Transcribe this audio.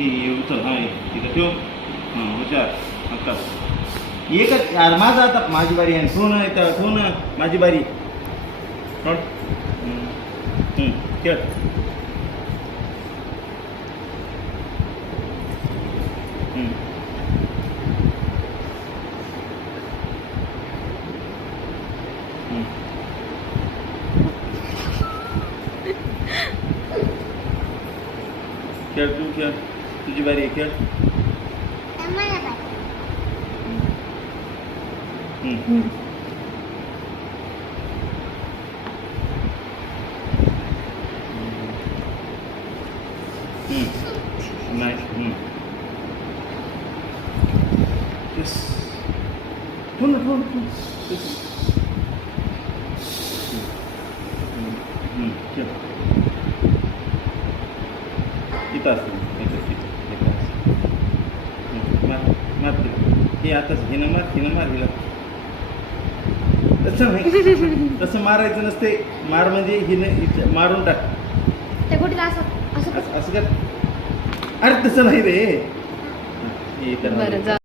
ती उचल. हां तिथं ठेव. हां हुशार. आता एकच यार माझा. आता माझी बारी आहे. ठेव ना माझी बारी. खेळ. खेळ तू खेळ. तुझी बारी आहे. खेळ. Nice. Yes. Pull. Yes. खेळ. इथं असतं. मार हे आताच हिनं मार हिला. तसं नाही. तसं मारायचं नसते. मार म्हणजे हिनं मारून टाक. त्या गोटीला असं असं कर. अरे तसं नाही रे. बरं.